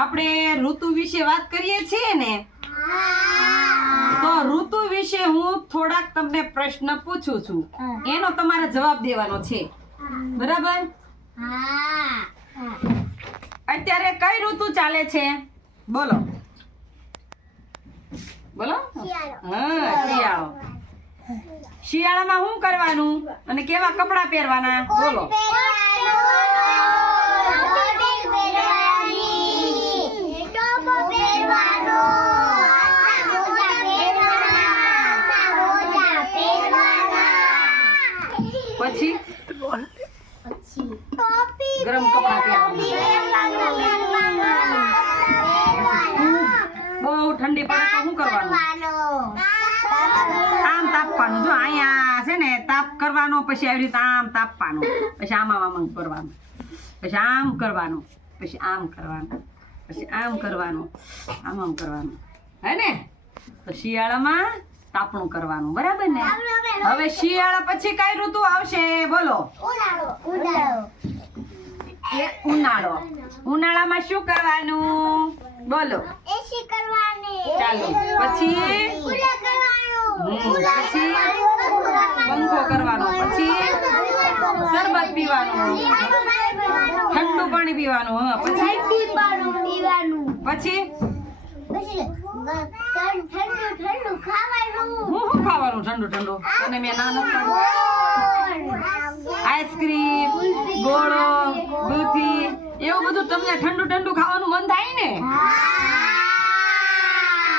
આપણે ઋતુ વિશે વાત કરીએ છીએ ને, તો ઋતુ વિશે હું થોડાક તમને પ્રશ્ન પૂછું છું, એનો તમારે જવાબ દેવાનો છે, બરાબર? અત્યારે કઈ ઋતુ ચાલે છે? બોલો બોલો. હા, શિયાળો. શિયાળામાં શું કરવાનું અને કેવા કપડા પહેરવાના? બોલો. પછી ગરમ કપડા પહેરવાના. બહુ ઠંડી પડે તો શું કરવાનું? આમ તાપવાનું. જો અહીંયા છે ને તાપ કરવાનો, પછી આવી રીતે આમ તાપવાનું, પછી આમ કરવાનું, પછી આમ કરવાનું, પછી આમ કરવાનું, પછી આમ કરવાનું, આમ કરવાનું, હે ને? તો શિયાળામાં તાપણું કરવાનું, બરાબર ને? હવે શિયાળા પછી કઈ ઋતુ આવશે? બોલો. ઉનાળો. ઉનાળામાં શું કરવાનું? બોલો. ચાલો. પછી પંખો કરવાનો, પછી શરબત પીવાનું, ઠંડુ પાણી પીવાનું, પછી હું ખાવાનું ઠંડુ? અને મેં આઈસ્ક્રીમ, ગોળો, ગુલ્ફી, એવું બધું તમને ઠંડુ ખાવાનું મન થાય ને?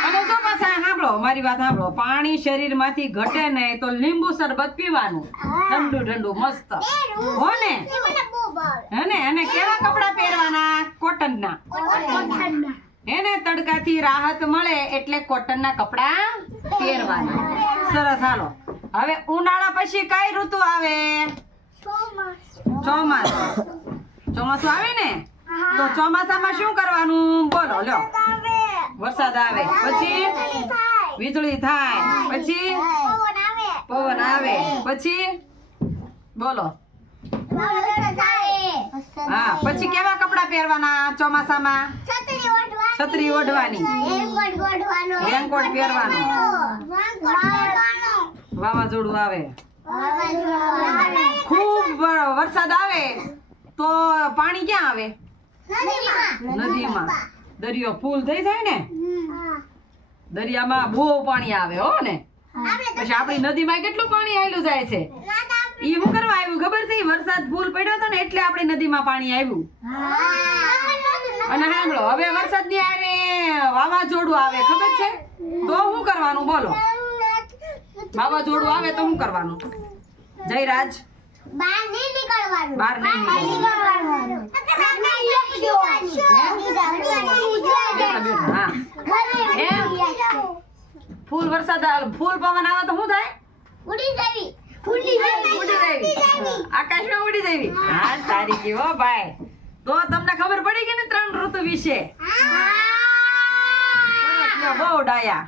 અને જો પાછા સાંભળો, મારી વાત સાંભળો, પાણી શરીરમાંથી ઘટે નહીં તો લીંબુ શરબત પીવાનું, ઠંડુ મસ્ત, હો ને? હે ને? અને કેવા કપડા પહેરવાના? કોટનના. એને તડકાથી રાહત મળે એટલે કોટનના કપડા પહેરવાના. સરસ. હાલો, હવે ઉનાળા પછી કઈ ઋતુ આવે? ચોમાસું. ચોમાસું આવે ને? તો ચોમાસામાં શું કરવાનું? બોલો. લ્યો. વરસાદ આવે, પછી વીજળી થાય, પછી પવન આવે, પછી બોલો. હા, પછી કેવા કપડા પહેરવાના ચોમાસામાં? છત્રી ઓઢવાની, રેનકોટ પહેરવાનો. વાવાઝોડું આવે, ખૂબ વરસાદ આવે તો પાણી ક્યાં આવે? નદીમાં. દરિયો ફૂલ થઈ જાય ને, દરિયામાં બહુ પાણી આવે, હો ને? પછી આપણી નદીમાં કેટલું પાણી આવેલું જાય છે. ઈ શું કરવા આવ્યું ખબર છે? વરસાદ ફૂલ પડ્યો હતો ને એટલે આપણી નદીમાં પાણી આવ્યું. અને સાંભળો, હવે વરસાદ ની આરે વાવાઝોડું આવે, ખબર છે? તો શું કરવાનું? બોલો. વાવાઝોડું આવે તો શું કરવાનું? જયરાજ, બહાર નહીં નીકળવાનું. ફૂલ વરસાદ, ફૂલ પવન આવે તો શું થાય? ઉડી જાય. આકાશમાં ઉડી જાય. હા, તારી કી હો ભાઈ. તો તમને ખબર પડી ગઈ ને 3 ઋતુ વિશે? બહુ ડાયા.